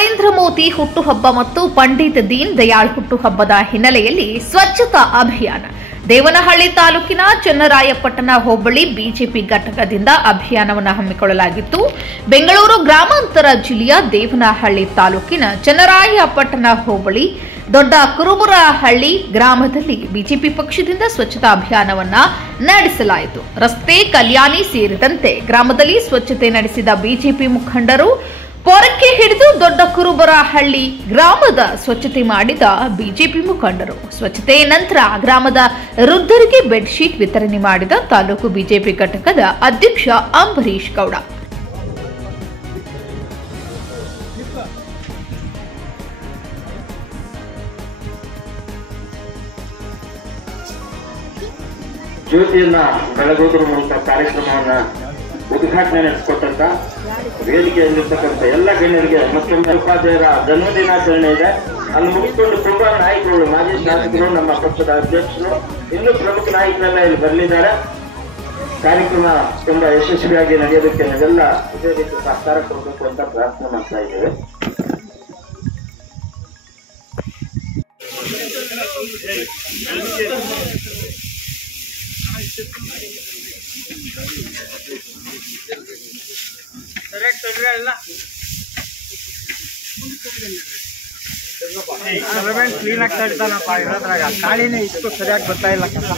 ನರೇಂದ್ರ ಮೋದಿ ಹುಟ್ಟುಹಬ್ಬ ಮತ್ತು ಪಂಡಿತ್ ದೀನ್ ದಯಾಳ್ ಹುಟ್ಟುಹಬ್ಬದ ಹಿನ್ನೆಲೆಯಲ್ಲಿ ಸ್ವಚ್ಛತಾ ಅಭಿಯಾನ ದೇವನಹಳ್ಳಿ ತಾಲೂಕಿನ ಚನ್ನರಾಯಪಟ್ಟಣ ಹೋಬಳಿ ಬಿಜೆಪಿ ಘಟಕದಿಂದ ಅಭಿಯಾನವನ್ನು ಹಮ್ಮಿಕೊಳ್ಳಲಾಗಿತ್ತು. ಬೆಂಗಳೂರು ಗ್ರಾಮಾಂತರ ಜಿಲ್ಲೆಯ ದೇವನಹಳ್ಳಿ ತಾಲೂಕಿನ ಚನ್ನರಾಯಪಟ್ಟಣ ಹೋಬಳಿ ದೊಡ್ಡ ಕುರುಬರಹಳ್ಳಿ ಗ್ರಾಮದಲ್ಲಿ ಬಿಜೆಪಿ ಪಕ್ಷದಿಂದ ಸ್ವಚ್ಛತಾ ಅಭಿಯಾನವನ್ನು ನಡೆಸಲಾಯಿತು. ರಸ್ತೆ, ಕಲ್ಯಾಣಿ ಸೇರಿದಂತೆ ಗ್ರಾಮದಲ್ಲಿ ಸ್ವಚ್ಛತೆ ನಡೆಸಿದ ಬಿಜೆಪಿ ಮುಖಂಡರು ಪೊರಕೆ ಹಿಡಿದು ದೊಡ್ಡ ಕುರುಬರಹಳ್ಳಿ ಗ್ರಾಮದ ಸ್ವಚ್ಛತೆ ಮಾಡಿದ ಬಿಜೆಪಿ ಮುಖಂಡರು. ಸ್ವಚ್ಛತೆಯ ನಂತರ ಗ್ರಾಮದ ವೃದ್ಧರಿಗೆ ಬೆಡ್ಶೀಟ್ ವಿತರಣೆ ಮಾಡಿದ ತಾಲೂಕು ಬಿಜೆಪಿ ಘಟಕದ ಅಧ್ಯಕ್ಷ ಅಂಬರೀಶ್ ಗೌಡ. ಜ್ಯೋತಿಯನ್ನ ಬೆಳಗುವುದರ ಮೂಲಕ ಕಾರ್ಯಕ್ರಮವನ್ನ ಉದ್ಘಾಟನೆ ನಡೆಸಿಕೊಟ್ಟಂತ ವೇದಿಕೆಯಲ್ಲಿರ್ತಕ್ಕಂಥ ಎಲ್ಲ ಗಣ್ಯರಿಗೆ ಮತ್ತೊಮ್ಮೆ ಉಪಾಧ್ಯಾಯರ ಜನ್ಮದಿನಾಚರಣೆ ಇದೆ. ಅಲ್ಲಿ ಮುಗಿಸಿಕೊಂಡು ತುಂಬಾ ನಾಯಕರು, ಮಾಜಿ ಶಾಸಕರು, ನಮ್ಮ ಪಕ್ಷದ ಅಧ್ಯಕ್ಷರು, ಇನ್ನೂ ಪ್ರಮುಖ ನಾಯಕರೆಲ್ಲ ಇಲ್ಲಿ ಬರಲಿದ್ದಾರೆ. ಕಾರ್ಯಕ್ರಮ ತುಂಬಾ ಯಶಸ್ವಿಯಾಗಿ ನಡೆಯೋದಕ್ಕೆ ನಾವೆಲ್ಲ ಇದೇ ರೀತಿ ಸಹಕಾರ ಕೊಡಬೇಕು ಅಂತ ಪ್ರಾರ್ಥನೆ ಮಾಡ್ತಾ ಇದ್ದೇವೆ. ಕ್ಲೀನ್ ಆಗ್ತಾ ಇರ್ತಾನಪ್ಪ ಇರೋದ್ರಾಗ ಗಾಳಿನೇ ಇಷ್ಟು ಸರಿಯಾಗಿ ಬರ್ತಾ ಇಲ್ಲ ಕಸ.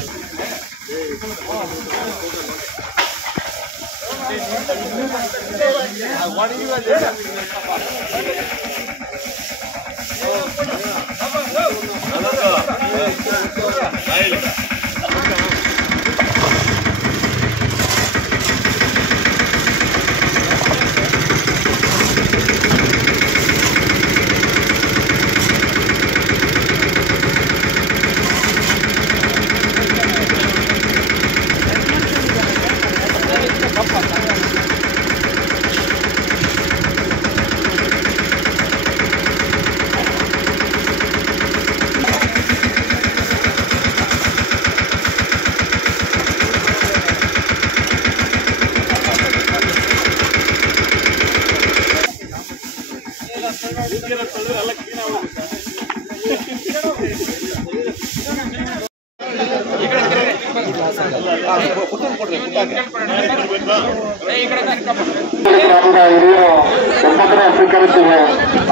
ಸ್ವೀಕರಿಸಿವೆ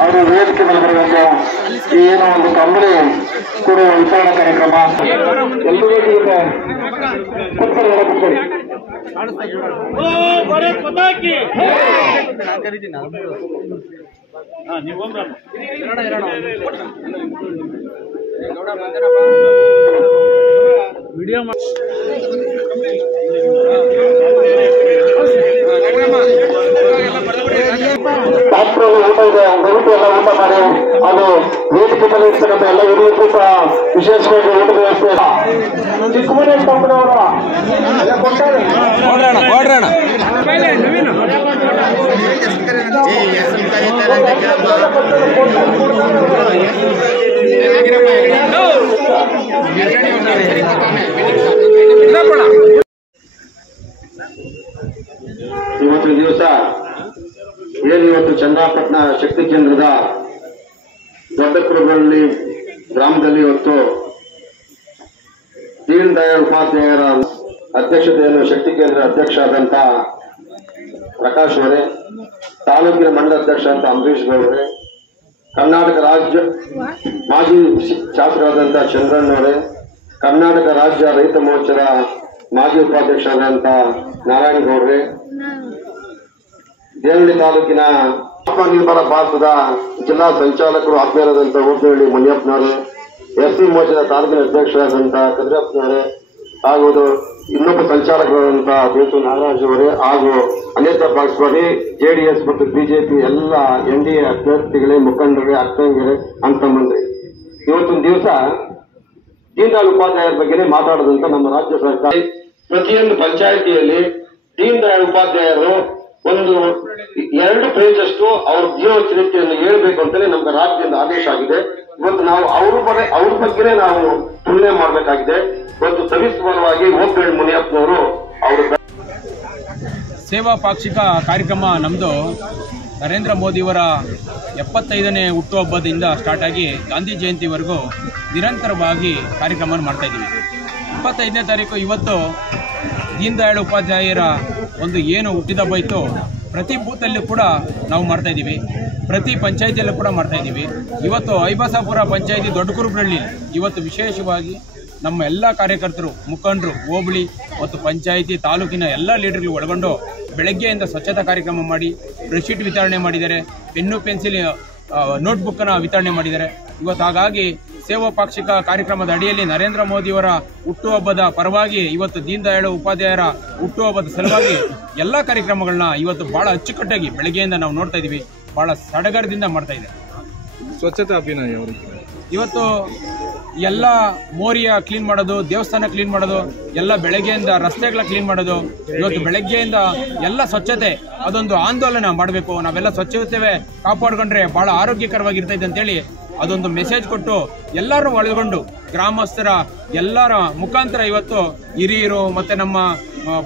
ಅವರು ವೇದಿಕೆ ಮೇಲೆ ಬರುವಂತೆ ಏನೋ ಒಂದು ಕಂಬಳಿ ಕೊಡುವ ವಿತರಣಾ ಕಾರ್ಯಕ್ರಮ ಎಲ್ಲರೂ ಇದೆ. ವಿಡಿಯೋ ಶಾಸ್ತ್ರದಲ್ಲಿ ಊಟ ಇದೆ, ದಯವಿಟ್ಟು ಎಲ್ಲ ಊಟ ಮಾಡಿ. ಅದು ವೇದಿಕೆ ಮೇಲೆ ಇರ್ತಕ್ಕಂಥ ಎಲ್ಲ ಹಿರಿಯರು ಸಹ ವಿಶೇಷವಾಗಿ ಊಟದ ವ್ಯವಸ್ಥೆ. ಚಿಕ್ಕಮಗಳೂರು ಕಂಪನಿಯವರು ಇವತ್ತು ದಿವಸ ಇವತ್ತು ಚನ್ನರಾಯಪಟ್ಟಣ ಶಕ್ತಿ ಕೇಂದ್ರದ ದೊಡ್ಡ ಕುರುಬರಹಳ್ಳಿ ಗ್ರಾಮದಲ್ಲಿ ಇವತ್ತು ದೀನ್ ದಯಾಳ್ ಉಪಾಧ್ಯಾಯರ ಅಧ್ಯಕ್ಷತೆಯನ್ನು ಶಕ್ತಿ ಕೇಂದ್ರ ಅಧ್ಯಕ್ಷ ಆದಂತ ಪ್ರಕಾಶ್ ಅವರೇ, ತಾಲೂಕಿನ ಮಂಡಲ ಅಧ್ಯಕ್ಷ ಅಂತ ಅಂಬರೀಶ್ ಗೌಡ್ರೆ, ಕರ್ನಾಟಕ ರಾಜ್ಯ ಮಾಜಿ ಶಾಸಕರಾದಂತ ಚಂದ್ರಣ್ಣ ಅವರೇ, ಕರ್ನಾಟಕ ರಾಜ್ಯ ರೈತ ಮೋರ್ಚಾದ ಮಾಜಿ ಉಪಾಧ್ಯಕ್ಷರಾದಂತ ನಾರಾಯಣ ಗೌಡ್ರೆ, ದೇವನಹಳ್ಳಿ ತಾಲೂಕಿನ ಆತ್ಮನಿರ್ಭರ ಭಾರತದ ಜಿಲ್ಲಾ ಸಂಚಾಲಕರು ಆತ್ಮೀಯರಾದಂಥ ಓಪನಹಳ್ಳಿ ಮುನಿಯಪ್ಪನವರೇ, ಎಸ್ಸಿ ಮೋರ್ಚಾದ ತಾಲೂಕಿನ ಅಧ್ಯಕ್ಷರಾದಂಥ ಕದ್ರಪ್ಪನವರೇ, ಹಾಗೂ ಇನ್ನೊಬ್ಬ ಸಂಚಾಲಕರಾದಂಥ ಬೇಸು ನಾಗರಾಜ್ ಅವರೇ, ಹಾಗೂ ಅನೇಕ ಪಕ್ಷವಾಗಿ ಜೆಡಿಎಸ್ ಮತ್ತು ಬಿಜೆಪಿ ಎಲ್ಲ NDA ಅಭ್ಯರ್ಥಿಗಳೇ, ಮುಖಂಡರೇ, ಅಕ್ಕಂಗರೇ, ಅಂತಮ್ಮಂದ್ರೆ, ಇವತ್ತೊಂದು ದಿವಸ ದೀನ್ ದಯಾಳ್ ಉಪಾಧ್ಯಾಯರ ಬಗ್ಗೆ ಮಾತಾಡೋದಂತ ನಮ್ಮ ರಾಜ್ಯ ಸರ್ಕಾರ ಪ್ರತಿಯೊಂದು ಪಂಚಾಯಿತಿಯಲ್ಲಿ ದೀನ್ ದಯಾಳ್ ಉಪಾಧ್ಯಾಯರು ಒಂದು 2 ಪೇಜಷ್ಟು ಅವ್ರ ಜೀವನ ಚರಿತ್ರೆಯನ್ನು ಹೇಳ್ಬೇಕು ಅಂತಲೇ ನಮ್ಗೆ ರಾಜ್ಯದಿಂದ ಆದೇಶ ಆಗಿದೆ. ಇವತ್ತು ನಾವು ಅವ್ರ ಬಗ್ಗೆ ನಾವು ತುಲನೆ ಮಾಡಬೇಕಾಗಿದೆ. ಇವತ್ತು ಸವಿಸ್ತಾರವಾಗಿ ಓಪನಹಳ್ಳಿ ಮುನಿಯಪ್ಪನವರು ಅವರು ಸೇವಾ ಪಾಕ್ಷಿಕ ಕಾರ್ಯಕ್ರಮ ನಮ್ಮದು ನರೇಂದ್ರ ಮೋದಿಯವರ 75ನೇ ಹುಟ್ಟುಹಬ್ಬದಿಂದ ಸ್ಟಾರ್ಟ್ ಆಗಿ ಗಾಂಧಿ ಜಯಂತಿವರೆಗೂ ನಿರಂತರವಾಗಿ ಕಾರ್ಯಕ್ರಮವನ್ನು ಮಾಡ್ತಾಯಿದ್ದೀವಿ. 25ನೇ ತಾರೀಕು ಇವತ್ತು ದೀನ್ ದಯಾಳ್ ಉಪಾಧ್ಯಾಯರ ಒಂದು ಏನು ಹುಟ್ಟಿದಬ್ಬ ಇತ್ತು, ಪ್ರತಿ ಬೂತಲ್ಲೂ ಕೂಡ ನಾವು ಮಾಡ್ತಾಯಿದ್ದೀವಿ, ಪ್ರತಿ ಪಂಚಾಯಿತಿಯಲ್ಲೂ ಕೂಡ ಮಾಡ್ತಾಯಿದ್ದೀವಿ. ಇವತ್ತು ಐಬಸಾಪುರ ಪಂಚಾಯಿತಿ ದೊಡ್ಡಕುರುಬ್ರಳ್ಳಿ ಇವತ್ತು ವಿಶೇಷವಾಗಿ ನಮ್ಮ ಎಲ್ಲ ಕಾರ್ಯಕರ್ತರು, ಮುಖಂಡರು, ಹೋಬಳಿ ಮತ್ತು ಪಂಚಾಯಿತಿ ತಾಲೂಕಿನ ಎಲ್ಲ ಲೀಡರ್ಗಳು ಒಳಗೊಂಡು ಬೆಳಗ್ಗೆಯಿಂದ ಸ್ವಚ್ಛತಾ ಕಾರ್ಯಕ್ರಮ ಮಾಡಿ ಬ್ರಷ್ಶೀಟ್ ವಿತರಣೆ ಮಾಡಿದ್ದಾರೆ, ಪೆನ್ನು ಪೆನ್ಸಿಲ್ ನೋಟ್ಬುಕ್ಕನ್ನು ವಿತರಣೆ ಮಾಡಿದ್ದಾರೆ. ಇವತ್ತು ಹಾಗಾಗಿ ಸೇವಾ ಪಾಕ್ಷಿಕ ಕಾರ್ಯಕ್ರಮದ ಅಡಿಯಲ್ಲಿ ನರೇಂದ್ರ ಮೋದಿಯವರ ಹುಟ್ಟುಹಬ್ಬದ ಪರವಾಗಿ ಇವತ್ತು ದೀನ್ ದಯಾಳ್ ಉಪಾಧ್ಯಾಯರ ಹುಟ್ಟುಹಬ್ಬದ ಸಲುವಾಗಿ ಎಲ್ಲ ಕಾರ್ಯಕ್ರಮಗಳನ್ನ ಇವತ್ತು ಭಾಳ ಅಚ್ಚುಕಟ್ಟಾಗಿ ಬೆಳಗ್ಗೆಯಿಂದ ನಾವು ನೋಡ್ತಾ ಇದ್ದೀವಿ, ಭಾಳ ಸಡಗರದಿಂದ ಮಾಡ್ತಾ ಇದೆ. ಸ್ವಚ್ಛತಾ ಅಭಿಯಾನ ಯಾವ ರೀತಿ? ಇವತ್ತು ಎಲ್ಲ ಮೋರಿಯ ಕ್ಲೀನ್ ಮಾಡೋದು, ದೇವಸ್ಥಾನ ಕ್ಲೀನ್ ಮಾಡೋದು, ಎಲ್ಲ ಬೆಳಗ್ಗೆಯಿಂದ ರಸ್ತೆಗಳ ಕ್ಲೀನ್ ಮಾಡೋದು, ಇವತ್ತು ಬೆಳಗ್ಗೆಯಿಂದ ಎಲ್ಲ ಸ್ವಚ್ಛತೆ ಅದೊಂದು ಆಂದೋಲನ ಮಾಡಬೇಕು. ನಾವೆಲ್ಲ ಸ್ವಚ್ಛತೆ ಕಾಪಾಡಿಕೊಂಡ್ರೆ ಭಾಳ ಆರೋಗ್ಯಕರವಾಗಿರ್ತೈತೆ ಅಂತೇಳಿ ಅದೊಂದು ಮೆಸೇಜ್ ಕೊಟ್ಟು ಎಲ್ಲರೂ ಒಳಗೊಂಡು ಗ್ರಾಮಸ್ಥರ ಎಲ್ಲರ ಮುಖಾಂತರ ಇವತ್ತು ಹಿರಿಯರು ಮತ್ತು ನಮ್ಮ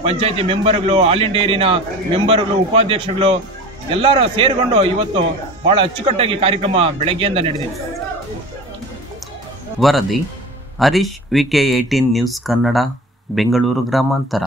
ಪಂಚಾಯತಿ ಮೆಂಬರ್ಗಳು, ಆಲ್ ಇಂಡಿಯಾ ಏರಿಯಾನ ಮೆಂಬರ್ಗಳು, ಉಪಾಧ್ಯಕ್ಷರುಗಳು ಎಲ್ಲರೂ ಸೇರಿಕೊಂಡು ಇವತ್ತು ಭಾಳ ಅಚ್ಚುಕಟ್ಟಾಗಿ ಕಾರ್ಯಕ್ರಮ ಬೆಳಗ್ಗೆಯಿಂದ ನಡೆದಿದೆ. ವರದಿ ಹರೀಶ್, VK18 ನ್ಯೂಸ್ ಕನ್ನಡ, ಬೆಂಗಳೂರು ಗ್ರಾಮಾಂತರ.